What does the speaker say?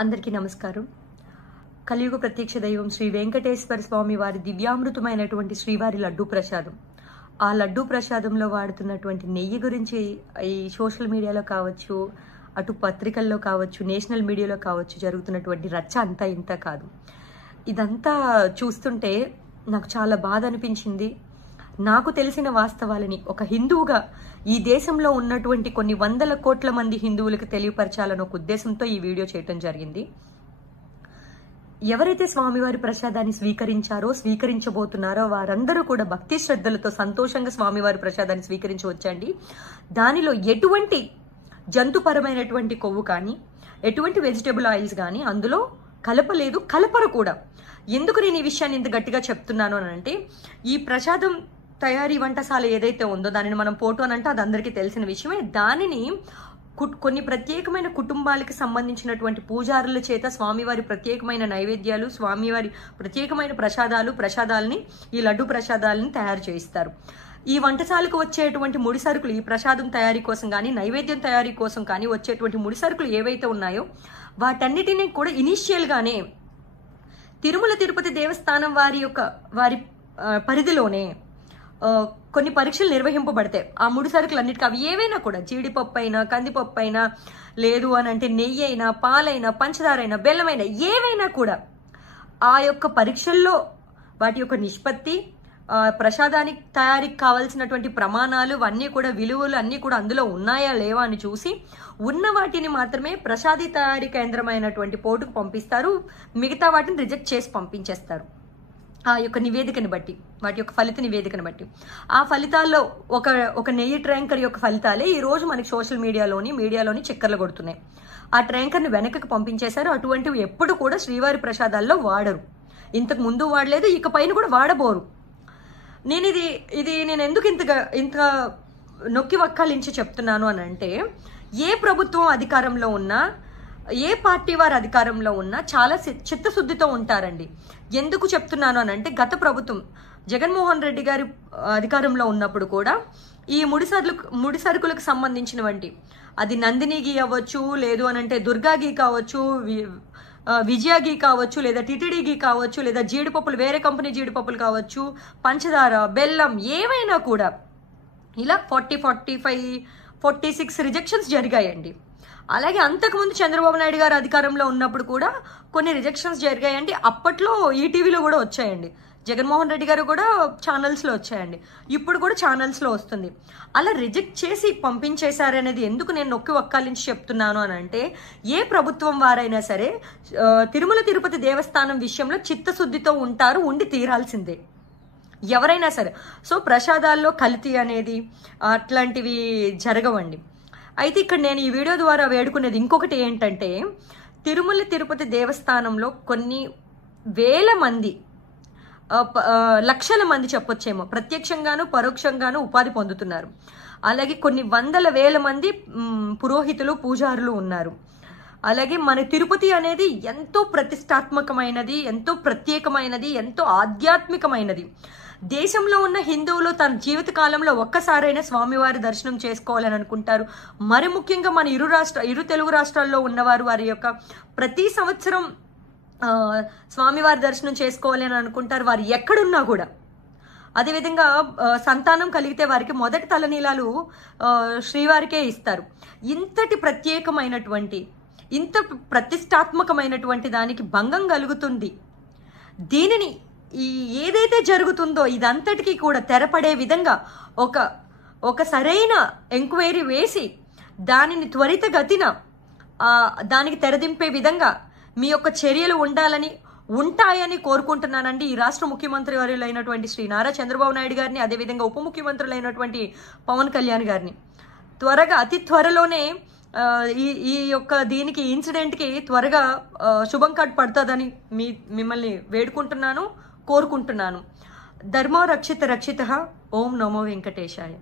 అందరికీ నమస్కారం. కలియుగ ప్రత్యక్ష దైవం శ్రీ వెంకటేశ్వర స్వామి వారి దివ్యామృతమైనటువంటి శ్రీవారి లడ్డూ ప్రసాదం. ఆ లడ్డూ ప్రసాదంలో వాడుతున్నటువంటి నెయ్యి గురించి ఈ సోషల్ మీడియాలో కావచ్చు, అటు పత్రికల్లో కావచ్చు, నేషనల్ మీడియాలో కావచ్చు జరుగుతున్నటువంటి రచ్చ అంతా ఇంత కాదు. ఇదంతా చూస్తుంటే నాకు చాలా బాధ అనిపించింది. నాకు తెలిసిన వాస్తవాలని ఒక హిందువుగా ఈ దేశంలో ఉన్నటువంటి కొన్ని వందల కోట్ల మంది హిందువులకు తెలియపరచాలని ఒక ఉద్దేశంతో ఈ వీడియో చేయటం జరిగింది. ఎవరైతే స్వామివారి ప్రసాదాన్ని స్వీకరించబోతున్నారో వారందరూ కూడా భక్తి శ్రద్ధలతో సంతోషంగా స్వామివారి ప్రసాదాన్ని స్వీకరించవచ్చండి. దానిలో ఎటువంటి జంతుపరమైనటువంటి కొవ్వు కానీ, ఎటువంటి వెజిటబుల్ ఆయిల్స్ కానీ అందులో కలపలేదు, కలపరు కూడా. ఎందుకు నేను ఈ విషయాన్ని ఇంత గట్టిగా చెప్తున్నాను అని అంటే, ఈ ప్రసాదం తయారీ వంటశాల ఏదైతే ఉందో దానిని మనం పోటు అని అంటే అది అందరికీ తెలిసిన విషయమే. దానిని కొన్ని ప్రత్యేకమైన కుటుంబాలకు సంబంధించినటువంటి పూజారుల చేత స్వామివారి ప్రత్యేకమైన నైవేద్యాలు, స్వామివారి ప్రత్యేకమైన ప్రసాదాలని ఈ లడ్డు ప్రసాదాలని తయారు చేయిస్తారు. ఈ వంటశాలకు వచ్చేటువంటి ముడి సరుకులు, ఈ ప్రసాదం తయారీ కోసం కానీ, నైవేద్యం తయారీ కోసం కానీ వచ్చేటువంటి ముడి సరుకులు ఏవైతే ఉన్నాయో వాటన్నిటినీ కూడా ఇనీషియల్గానే తిరుమల తిరుపతి దేవస్థానం వారి పరిధిలోనే కొన్ని పరీక్షలు నిర్వహింపబడతాయి. ఆ ముడి సరుకులు అన్నిటికీ అవి ఏవైనా కూడా, జీడిపప్పు అయినా, కందిపప్పు అయినా, లేదు అని అంటే నెయ్యి అయినా, పాలైనా, పంచదారైనా, బెల్లమైనా, ఏవైనా కూడా ఆ యొక్క పరీక్షల్లో వాటి యొక్క నిష్పత్తి, ప్రసాదానికి తయారీకి కావాల్సినటువంటి ప్రమాణాలు, అన్నీ కూడా విలువలు అన్నీ కూడా అందులో ఉన్నాయా లేవా అని చూసి ఉన్న వాటిని మాత్రమే ప్రసాదీ తయారీ కేంద్రమైనటువంటి పోటుకు పంపిస్తారు. మిగతా వాటిని రిజెక్ట్ చేసి పంపించేస్తారు. ఆ యొక్క నివేదికని బట్టి, వాటి యొక్క ఫలిత నివేదికను బట్టి. ఆ ఫలితాల్లో ఒక నెయ్యి ట్యాంకర్ యొక్క ఫలితాలే ఈ రోజు మనకి సోషల్ మీడియాలోని చక్కర్లు కొడుతున్నాయి. ఆ ట్యాంకర్ని వెనకకి పంపించేశారు. అటువంటివి ఎప్పుడు కూడా శ్రీవారి ప్రసాదాల్లో వాడరు. ఇంతకు ముందు వాడలేదు, ఇక పైన కూడా వాడబోరు. నేను ఎందుకు ఇంత నొక్కి వక్కాలించి చెప్తున్నాను అని అంటే, ఏ ప్రభుత్వం అధికారంలో ఉన్నా, ఏ పార్టీ వారు అధికారంలో ఉన్నా చాలా చిత్తశుద్ధితో ఉంటారండి. ఎందుకు చెప్తున్నాను అని అంటే, గత ప్రభుత్వం జగన్మోహన్ రెడ్డి గారి అధికారంలో ఉన్నప్పుడు కూడా ఈ ముడి సరుకులకు సంబంధించినవంటి, అది నందిని గీ అవ్వచ్చు, లేదు అని అంటే దుర్గా గీ కావచ్చు, విజయ గీ కావచ్చు, లేదా టిటిడి గీ కావచ్చు, లేదా జీడిపప్పులు, వేరే కంపెనీ జీడిపప్పులు కావచ్చు, పంచదార, బెల్లం, ఏవైనా కూడా ఇలా 46 రిజెక్షన్స్ జరిగాయండి. అలాగే అంతకుముందు చంద్రబాబు నాయుడు గారు అధికారంలో ఉన్నప్పుడు కూడా కొన్ని రిజెక్షన్స్ జరిగాయండి. అప్పట్లో ఈటీవీలో కూడా వచ్చాయండి. జగన్మోహన్ రెడ్డి గారు కూడా ఛానల్స్లో వచ్చాయండి. ఇప్పుడు కూడా ఛానల్స్లో వస్తుంది. అలా రిజెక్ట్ చేసి పంపించేశారనేది ఎందుకు నేను నొక్కి వక్కాలించి చెప్తున్నాను అని అంటే, ఏ ప్రభుత్వం వారైనా సరే తిరుమల తిరుపతి దేవస్థానం విషయంలో చిత్తశుద్ధితో ఉంటారు, ఉండి తీరాల్సిందే ఎవరైనా సరే. సో ప్రసాదాల్లో కల్తీ అనేది అట్లాంటివి జరగవండి. అయితే ఇక్కడ నేను ఈ వీడియో ద్వారా వేడుకునేది ఇంకొకటి ఏంటంటే, తిరుమల తిరుపతి దేవస్థానంలో కొన్ని వేల మంది, లక్షల మంది చెప్పొచ్చేమో, ప్రత్యక్షంగాను పరోక్షంగాను ఉపాధి పొందుతున్నారు. అలాగే కొన్ని వందల వేల మంది పురోహితులు, పూజారులు ఉన్నారు. అలాగే మన తిరుపతి అనేది ఎంతో ప్రతిష్టాత్మకమైనది, ఎంతో ప్రత్యేకమైనది, ఎంతో ఆధ్యాత్మికమైనది. దేశంలో ఉన్న హిందువులు తన జీవిత కాలంలో ఒక్కసారైనా స్వామివారి దర్శనం చేసుకోవాలని అనుకుంటారు. మరి ముఖ్యంగా మన ఇరు తెలుగు రాష్ట్రాల్లో ఉన్నవారు వారి యొక్క ప్రతి సంవత్సరం స్వామివారి దర్శనం చేసుకోవాలి అని అనుకుంటారు, వారు ఎక్కడున్నా కూడా. అదేవిధంగా సంతానం కలిగితే వారికి మొదటి తలనీలాలు శ్రీవారికే ఇస్తారు. ఇంతటి ప్రత్యేకమైనటువంటి, ఇంత ప్రతిష్టాత్మకమైనటువంటి దానికి భంగం కలుగుతుంది. దీనిని ఏదైతే జరుగుతుందో ఇదంతటికీ కూడా తెరపడే విధంగా ఒక సరైన ఎంక్వైరీ వేసి దానిని త్వరితగతిన దానికి తెరదింపే విధంగా మీ యొక్క చర్యలు ఉంటాయని కోరుకుంటున్నానండి. ఈ రాష్ట్ర ముఖ్యమంత్రి వర్యులైనటువంటి శ్రీ నారా చంద్రబాబు నాయుడు గారిని, అదేవిధంగా ఉప ముఖ్యమంత్రులైనటువంటి పవన్ కళ్యాణ్ గారిని అతి త్వరలోనే ఈ యొక్క దీనికి ఇన్సిడెంట్కి త్వరగా శుభం కట్ పడుతుందని మిమ్మల్ని వేడుకుంటున్నాను, కోరుకుంటున్నాను. ధర్మో రక్షిత రక్షిత. ఓం నమో వెంకటేశాయ.